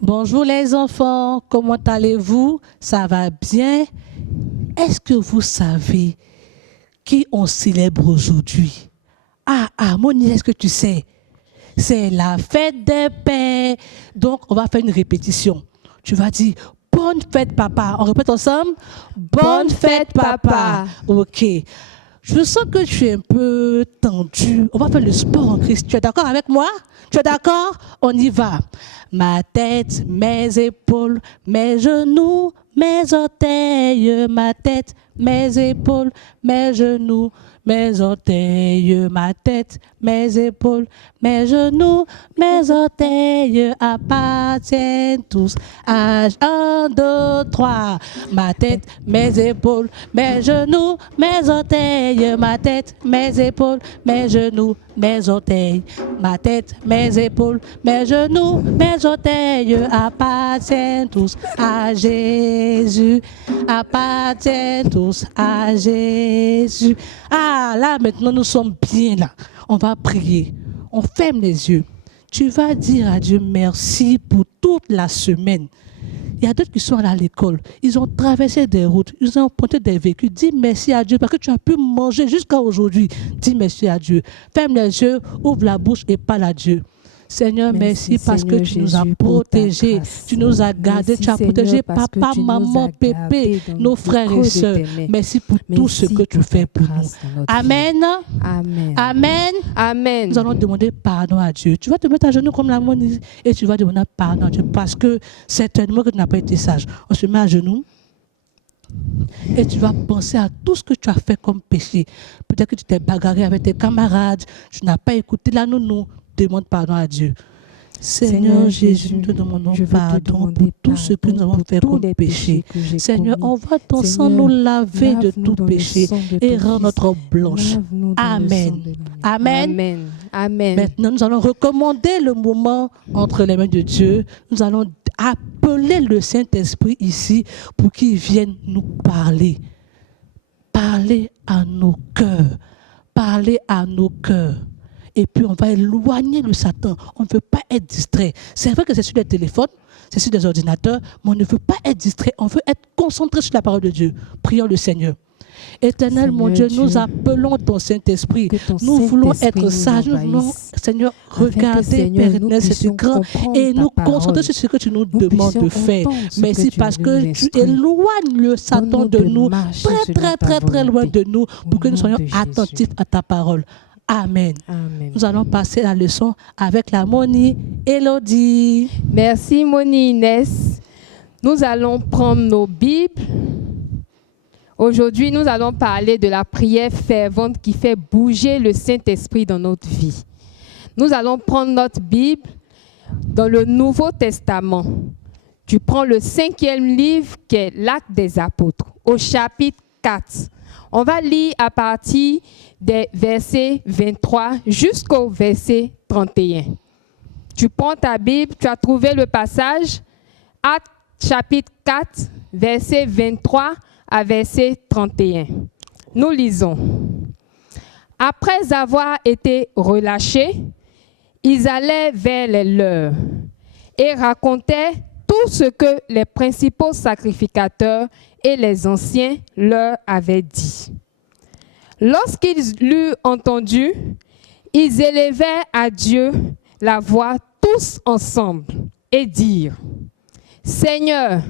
Bonjour les enfants, comment allez-vous? Ça va bien? Est-ce que vous savez qui on célèbre aujourd'hui? Moni, est-ce que tu sais? C'est la fête des pères. Donc, on va faire une répétition. Tu vas dire, bonne fête papa. On répète ensemble? Bonne fête papa. Ok. Je sens que tu es un peu tendu. On va faire le sport en Christ. Tu es d'accord avec moi? Tu es d'accord? On y va. Ma tête, mes épaules, mes genoux, mes orteils. Ma tête, mes épaules, mes genoux, mes orteils. Ma tête, mes épaules, mes genoux, mes orteils appartiennent tous à 1, 2, 3. Ma tête, mes épaules, mes genoux, mes orteils. Ma tête, mes épaules, mes genoux, mes orteils. Ma tête, mes épaules, mes genoux, mes orteils appartiennent tous à Jésus. Appartiennent tous à Jésus. Ah, là, maintenant, nous sommes bien là. On va prier. On ferme les yeux. Tu vas dire à Dieu merci pour toute la semaine. Il y a d'autres qui sont allés à l'école. Ils ont traversé des routes. Ils ont emprunté des véhicules. Dis merci à Dieu parce que tu as pu manger jusqu'à aujourd'hui. Dis merci à Dieu. Ferme les yeux, ouvre la bouche et parle à Dieu. Seigneur, merci parce que tu nous as protégés, tu nous as gardés, tu as protégé papa, maman, pépé, nos frères et sœurs. Merci pour tout ce que tu fais pour nous. Amen. Amen. Amen. Amen. Nous allons demander pardon à Dieu. Tu vas te mettre à genoux comme la monnaie et tu vas demander pardon à Dieu parce que certainement que tu n'as pas été sage. On se met à genoux. Et tu vas penser à tout ce que tu as fait comme péché. Peut-être que tu t'es bagarré avec tes camarades, tu n'as pas écouté la nounou. Demande pardon à Dieu. Seigneur Jésus, nous te demandons pardon pour tout ce que nous avons fait comme péché. Seigneur, envoie ton sang nous laver de tout péché et rendre notre blanche. Amen. Amen. Amen. Amen. Maintenant, nous allons recommander le moment entre les mains de Dieu. Nous allons appeler le Saint-Esprit ici pour qu'il vienne nous parler. Parler à nos cœurs. Parler à nos cœurs. Et puis, on va éloigner le Satan. On ne veut pas être distrait. C'est vrai que c'est sur des téléphones, c'est sur des ordinateurs, mais on ne veut pas être distrait. On veut être concentré sur la parole de Dieu. Prions le Seigneur. Éternel, Seigneur, mon Dieu, nous appelons ton Saint-Esprit. Nous voulons être sages. Nous voulons, Seigneur, regarder, Père éternel, cet écran et nous concentrer sur ce que tu nous demandes de faire. Merci parce que tu éloignes le Satan de nous, très loin de nous, pour que nous soyons attentifs à ta parole. Amen. Amen. Nous allons passer la leçon avec la Moni Elodie. Merci Moni Inès. Nous allons prendre nos Bibles. Aujourd'hui, nous allons parler de la prière fervente qui fait bouger le Saint-Esprit dans notre vie. Nous allons prendre notre Bible dans le Nouveau Testament. Tu prends le 5e livre qui est l'Acte des Apôtres, au chapitre 4. On va lire à partir des versets 23 jusqu'au verset 31. Tu prends ta Bible, tu as trouvé le passage, Actes chapitre 4, verset 23 à verset 31. Nous lisons. Après avoir été relâchés, ils allaient vers les leurs et racontaient tout ce que les principaux sacrificateurs et les anciens leur avaient dit. Lorsqu'ils l'eurent entendu, ils élevèrent à Dieu la voix tous ensemble et dirent : Seigneur,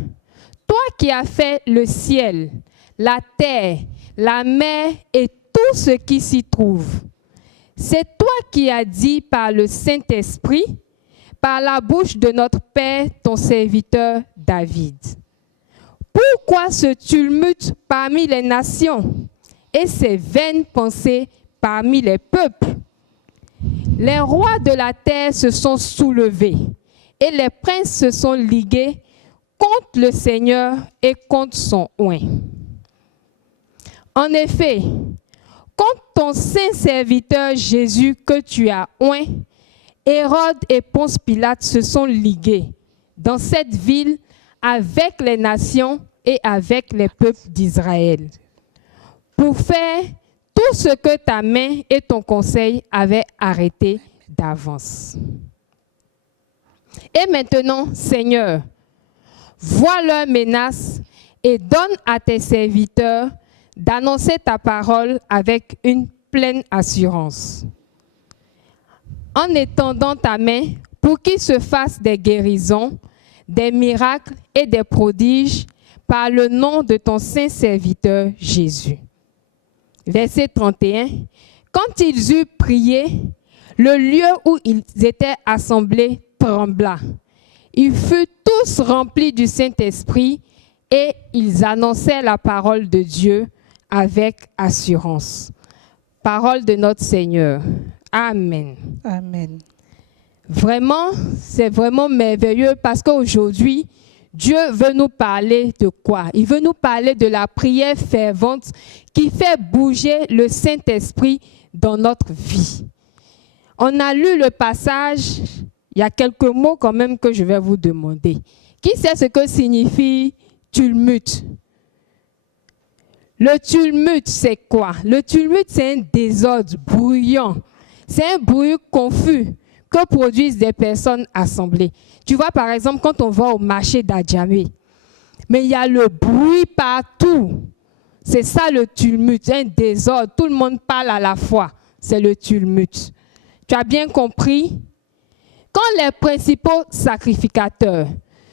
toi qui as fait le ciel, la terre, la mer et tout ce qui s'y trouve, c'est toi qui as dit par le Saint-Esprit, par la bouche de notre Père, ton serviteur David. Pourquoi ce tumulte parmi les nations et ces vaines pensées parmi les peuples? Les rois de la terre se sont soulevés et les princes se sont ligués contre le Seigneur et contre son oint. En effet, contre ton saint serviteur Jésus que tu as oint, Hérode et Ponce Pilate se sont ligués dans cette ville avec les nations et avec les peuples d'Israël pour faire tout ce que ta main et ton conseil avaient arrêté d'avance. Et maintenant, Seigneur, vois leurs menaces et donne à tes serviteurs d'annoncer ta parole avec une pleine assurance. En étendant ta main pour qu'il se fasse des guérisons, des miracles et des prodiges par le nom de ton saint serviteur Jésus. Verset 31. Quand ils eurent prié, le lieu où ils étaient assemblés trembla. Ils furent tous remplis du Saint-Esprit et ils annonçaient la parole de Dieu avec assurance. Parole de notre Seigneur. Amen. Amen. Vraiment, c'est vraiment merveilleux parce qu'aujourd'hui, Dieu veut nous parler de quoi? Il veut nous parler de la prière fervente qui fait bouger le Saint-Esprit dans notre vie. On a lu le passage, il y a quelques mots quand même que je vais vous demander. Qui sait ce que signifie tumulte? Le tumulte, c'est quoi? Le tumulte, c'est un désordre bruyant. C'est un bruit confus que produisent des personnes assemblées. Tu vois, par exemple, quand on va au marché d'Adjamé, mais il y a le bruit partout. C'est ça le tumulte, un désordre. Tout le monde parle à la fois. C'est le tumulte. Tu as bien compris? Quand les principaux sacrificateurs,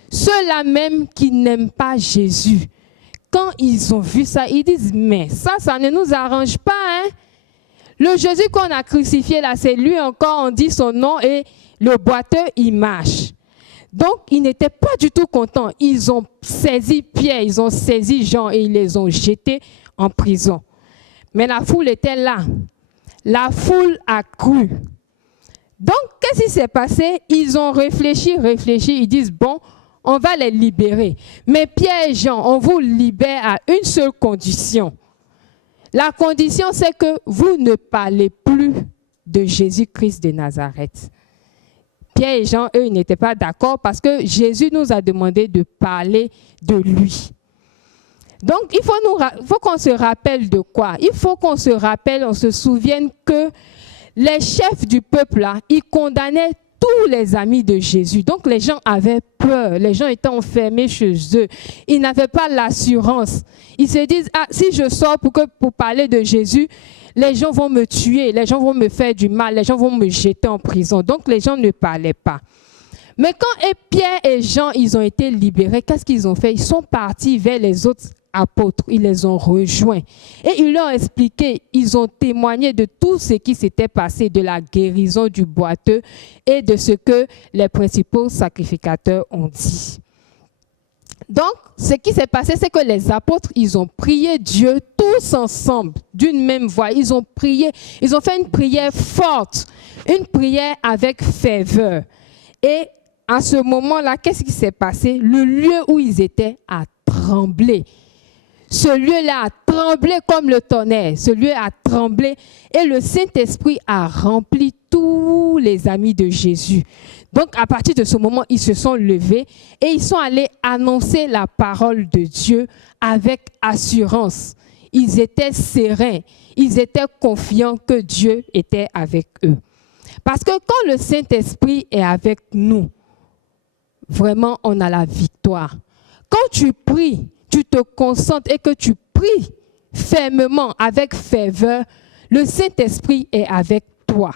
ceux-là même qui n'aiment pas Jésus, quand ils ont vu ça, ils disent, mais ça ne nous arrange pas, hein? Le Jésus qu'on a crucifié là, c'est lui encore, on dit son nom et le boiteux, il marche. Donc, ils n'étaient pas du tout contents. Ils ont saisi Pierre, ils ont saisi Jean et ils les ont jetés en prison. Mais la foule était là. La foule a cru. Donc, qu'est-ce qui s'est passé? Ils ont réfléchi, ils disent, bon, on va les libérer. Mais Pierre et Jean, on vous libère à une seule condition. La condition, c'est que vous ne parlez plus de Jésus-Christ de Nazareth. Pierre et Jean, eux, ils n'étaient pas d'accord parce que Jésus nous a demandé de parler de lui. Donc, il faut qu'on se rappelle de quoi? Il faut qu'on se rappelle, on se souvienne que les chefs du peuple, là, ils condamnaient tous les amis de Jésus. Donc, les gens avaient peur. Les gens étaient enfermés chez eux. Ils n'avaient pas l'assurance. Ils se disent, ah, si je sors pour parler de Jésus, les gens vont me tuer, les gens vont me faire du mal, les gens vont me jeter en prison. Donc, les gens ne parlaient pas. Mais quand Pierre et Jean, ils ont été libérés, qu'est-ce qu'ils ont fait? Ils sont partis vers les autres apôtres, ils les ont rejoints. Et ils leur ont expliqué, ils ont témoigné de tout ce qui s'était passé, de la guérison du boiteux et de ce que les principaux sacrificateurs ont dit. Donc, ce qui s'est passé, c'est que les apôtres, ils ont prié Dieu tous ensemble, d'une même voix. Ils ont prié, ils ont fait une prière forte, une prière avec ferveur. Et à ce moment-là, qu'est-ce qui s'est passé? Le lieu où ils étaient a tremblé. Ce lieu-là a tremblé comme le tonnerre. Ce lieu a tremblé et le Saint-Esprit a rempli tous les amis de Jésus. Donc, à partir de ce moment, ils se sont levés et ils sont allés annoncer la parole de Dieu avec assurance. Ils étaient sereins, ils étaient confiants que Dieu était avec eux. Parce que quand le Saint-Esprit est avec nous, vraiment, on a la victoire. Quand tu pries, tu te concentres et que tu pries fermement, avec ferveur, le Saint-Esprit est avec toi.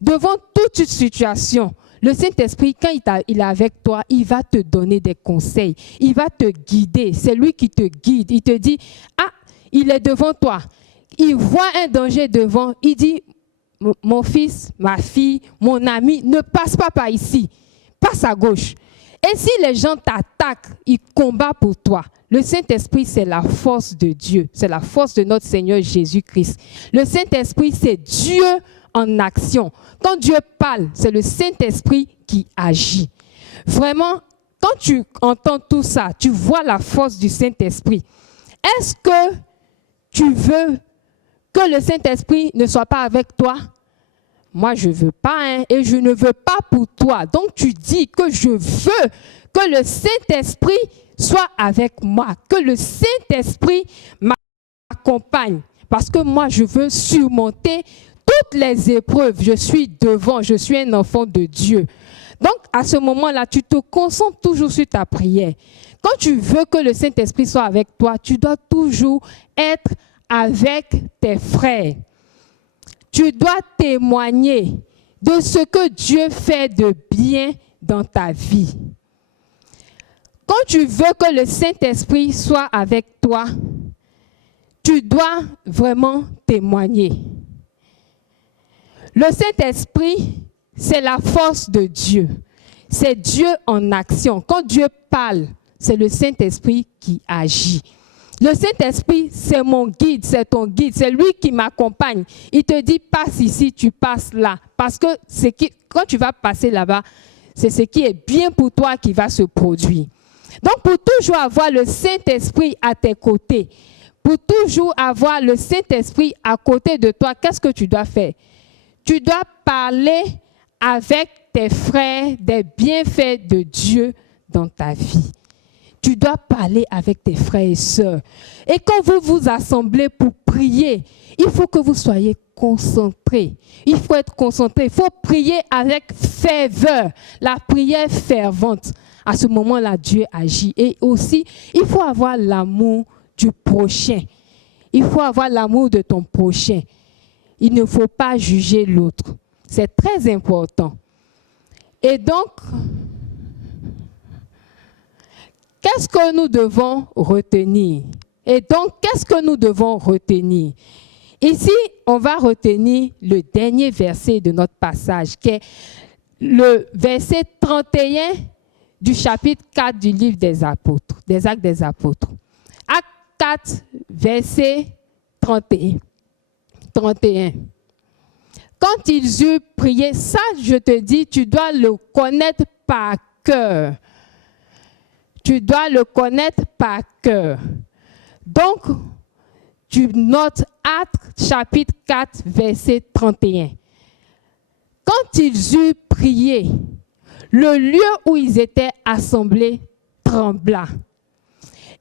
Devant toute une situation, le Saint-Esprit, quand il est avec toi, il va te donner des conseils. Il va te guider. C'est lui qui te guide. Il te dit, ah, il est devant toi. Il voit un danger devant. Il dit, mon fils, ma fille, mon ami, ne passe pas par ici. Passe à gauche. Et si les gens t'attaquent, ils combattent pour toi. Le Saint-Esprit, c'est la force de Dieu. C'est la force de notre Seigneur Jésus-Christ. Le Saint-Esprit, c'est Dieu en action. Quand Dieu parle, c'est le Saint-Esprit qui agit. Vraiment, quand tu entends tout ça, tu vois la force du Saint-Esprit. Est-ce que tu veux que le Saint-Esprit ne soit pas avec toi? Moi, je ne veux pas, hein, et je ne veux pas pour toi. Donc, tu dis que je veux que le Saint-Esprit soit avec moi, que le Saint-Esprit m'accompagne. Parce que moi, je veux surmonter toutes les épreuves. Je suis devant, je suis un enfant de Dieu. Donc, à ce moment-là, tu te concentres toujours sur ta prière. Quand tu veux que le Saint-Esprit soit avec toi, tu dois toujours être avec tes frères. Tu dois témoigner de ce que Dieu fait de bien dans ta vie. Quand tu veux que le Saint-Esprit soit avec toi, tu dois vraiment témoigner. Le Saint-Esprit, c'est la force de Dieu. C'est Dieu en action. Quand Dieu parle, c'est le Saint-Esprit qui agit. Le Saint-Esprit, c'est mon guide, c'est ton guide, c'est lui qui m'accompagne. Il te dit, passe ici, tu passes là. Parce que quand tu vas passer là-bas, c'est ce qui est bien pour toi qui va se produire. Donc, pour toujours avoir le Saint-Esprit à tes côtés, pour toujours avoir le Saint-Esprit à côté de toi, qu'est-ce que tu dois faire? Tu dois parler avec tes frères des bienfaits de Dieu dans ta vie. Tu dois parler avec tes frères et sœurs. Et quand vous vous assemblez pour prier, il faut que vous soyez concentrés. Il faut être concentré. Il faut prier avec ferveur. La prière fervente. À ce moment-là, Dieu agit. Et aussi, il faut avoir l'amour du prochain. Il faut avoir l'amour de ton prochain. Il ne faut pas juger l'autre. C'est très important. Et donc, qu'est-ce que nous devons retenir? Et donc, qu'est-ce que nous devons retenir? Ici, on va retenir le dernier verset de notre passage, qui est le verset 31 du chapitre 4 du livre des Apôtres, des Actes des Apôtres. Acte 4, verset 31. Quand ils eurent prié, ça, je te dis, tu dois le connaître par cœur. Tu dois le connaître par cœur. Donc, tu notes Actes chapitre 4, verset 31. Quand ils eurent prié, le lieu où ils étaient assemblés trembla.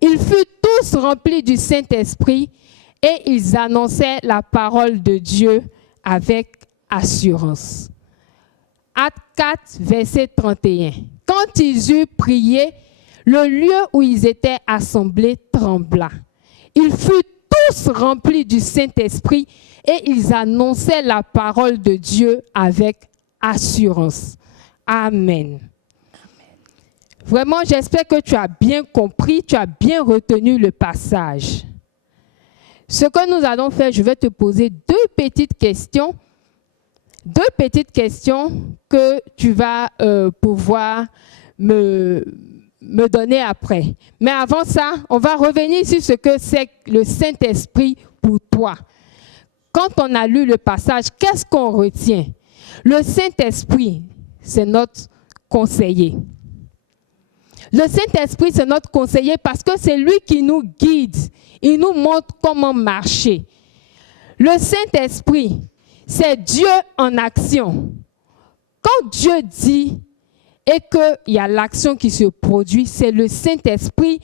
Ils furent tous remplis du Saint-Esprit et ils annonçaient la parole de Dieu avec assurance. Actes 4, verset 31. Quand ils eurent prié, le lieu où ils étaient assemblés trembla. Ils furent tous remplis du Saint-Esprit et ils annonçaient la parole de Dieu avec assurance. Amen. Vraiment, j'espère que tu as bien compris, tu as bien retenu le passage. Ce que nous allons faire, je vais te poser deux petites questions que tu vas pouvoir me donner après. Mais avant ça, on va revenir sur ce que c'est le Saint-Esprit pour toi. Quand on a lu le passage, qu'est-ce qu'on retient? Le Saint-Esprit, c'est notre conseiller. Le Saint-Esprit, c'est notre conseiller parce que c'est lui qui nous guide. Il nous montre comment marcher. Le Saint-Esprit, c'est Dieu en action. Quand Dieu dit et qu'il y a l'action qui se produit, c'est le Saint-Esprit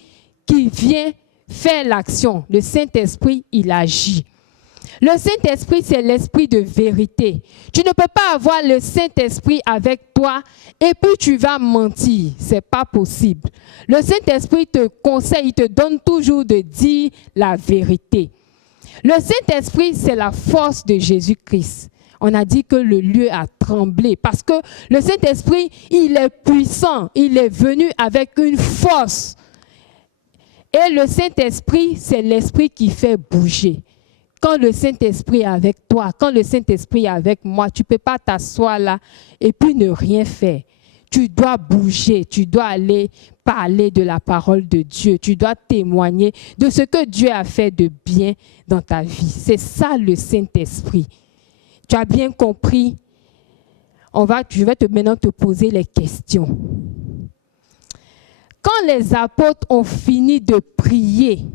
qui vient faire l'action. Le Saint-Esprit, il agit. Le Saint-Esprit, c'est l'esprit de vérité. Tu ne peux pas avoir le Saint-Esprit avec toi et puis tu vas mentir. Ce n'est pas possible. Le Saint-Esprit te conseille, il te donne toujours de dire la vérité. Le Saint-Esprit, c'est la force de Jésus-Christ. On a dit que le lieu a tremblé parce que le Saint-Esprit, il est puissant. Il est venu avec une force. Et le Saint-Esprit, c'est l'esprit qui fait bouger. Quand le Saint-Esprit est avec toi, quand le Saint-Esprit est avec moi, tu ne peux pas t'asseoir là et puis ne rien faire. Tu dois bouger, tu dois aller parler de la parole de Dieu. Tu dois témoigner de ce que Dieu a fait de bien dans ta vie. C'est ça le Saint-Esprit. Tu as bien compris? Je vais maintenant te poser les questions. Quand les apôtres ont fini de prier,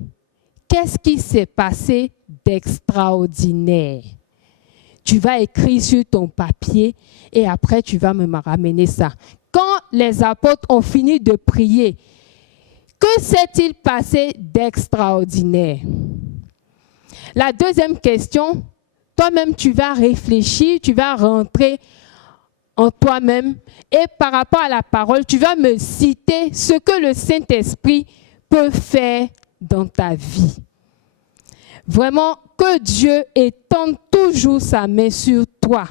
qu'est-ce qui s'est passé d'extraordinaire? Tu vas écrire sur ton papier et après tu vas me ramener ça. Quand les apôtres ont fini de prier, que s'est-il passé d'extraordinaire? La deuxième question, toi-même tu vas réfléchir, tu vas rentrer en toi-même et par rapport à la parole, tu vas me citer ce que le Saint-Esprit peut faire dans ta vie. Vraiment, que Dieu étende toujours sa main sur toi.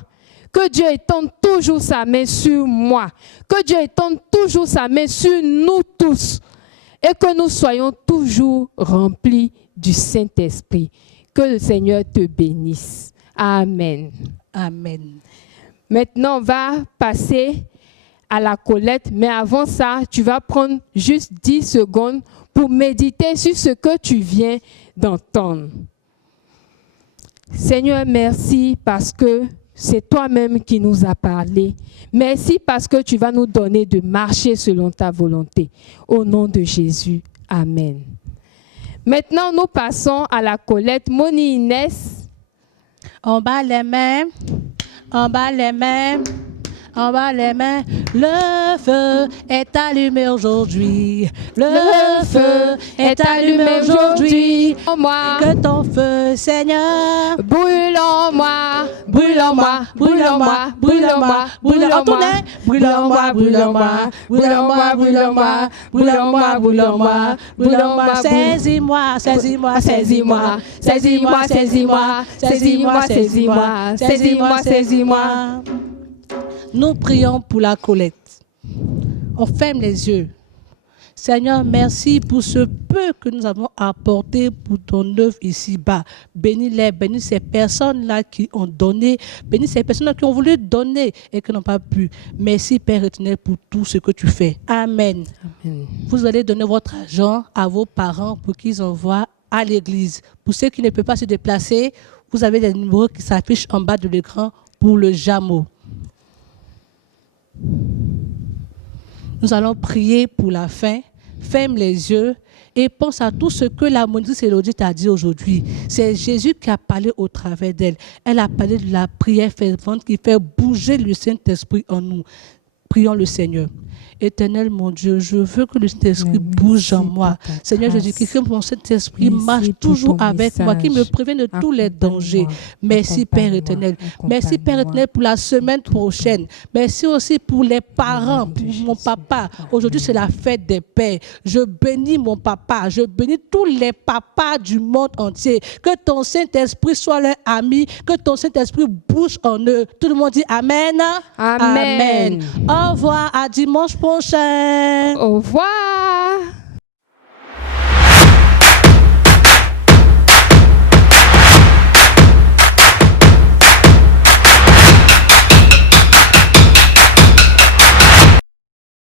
Que Dieu étende toujours sa main sur moi. Que Dieu étende toujours sa main sur nous tous. Et que nous soyons toujours remplis du Saint-Esprit. Que le Seigneur te bénisse. Amen. Amen. Maintenant, on va passer à la collecte. Mais avant ça, tu vas prendre juste 10 secondes pour méditer sur ce que tu viens d'entendre. Seigneur, merci parce que c'est toi-même qui nous as parlé. Merci parce que tu vas nous donner de marcher selon ta volonté. Au nom de Jésus, Amen. Maintenant, nous passons à la collecte. Moni Inès. En bas les mains, en bas les mains, en bas les mains. Le feu est allumé aujourd'hui. Le feu est allumé aujourd'hui. Moi, Que ton feu, Seigneur, brûle en moi, brûle en moi, brûle en moi, brûle en moi, brûle en moi, brûle en moi, brûle en moi, brûle en moi, brûle en moi, brûle en moi, brûle en moi, brûle en moi. Saisis-moi, saisis-moi, saisis-moi, saisis-moi, saisis-moi, saisis-moi, saisis-moi, saisis-moi, saisis-moi. Nous prions pour la collecte. On ferme les yeux. Seigneur, merci pour ce peu que nous avons apporté pour ton œuvre ici-bas. Bénis-les, bénis ces personnes-là qui ont donné, bénis ces personnes-là qui ont voulu donner et qui n'ont pas pu. Merci, Père éternel, pour tout ce que tu fais. Amen. Amen. Vous allez donner votre argent à vos parents pour qu'ils envoient à l'église. Pour ceux qui ne peuvent pas se déplacer, vous avez des numéros qui s'affichent en bas de l'écran pour le JAMO. Nous allons prier pour la fin. Ferme les yeux et pense à tout ce que la monitrice Élodie t'a dit aujourd'hui. C'est Jésus qui a parlé au travers d'elle. Elle a parlé de la prière fervente qui fait bouger le Saint-Esprit en nous. Prions le Seigneur. Éternel, mon Dieu, je veux que le Saint-Esprit bouge en moi. Seigneur Jésus-Christ, que mon Saint-Esprit marche toujours avec moi, qu'il me prévienne de tous les dangers. Merci, Père éternel. Merci, Père éternel, pour la semaine prochaine. Merci aussi pour les parents, pour mon papa. Aujourd'hui, c'est la fête des pères. Je bénis mon papa. Je bénis tous les papas du monde entier. Que ton Saint-Esprit soit leur ami. Que ton Saint-Esprit bouge en eux. Tout le monde dit Amen. Amen. Au revoir. À dimanche prochain. Au revoir.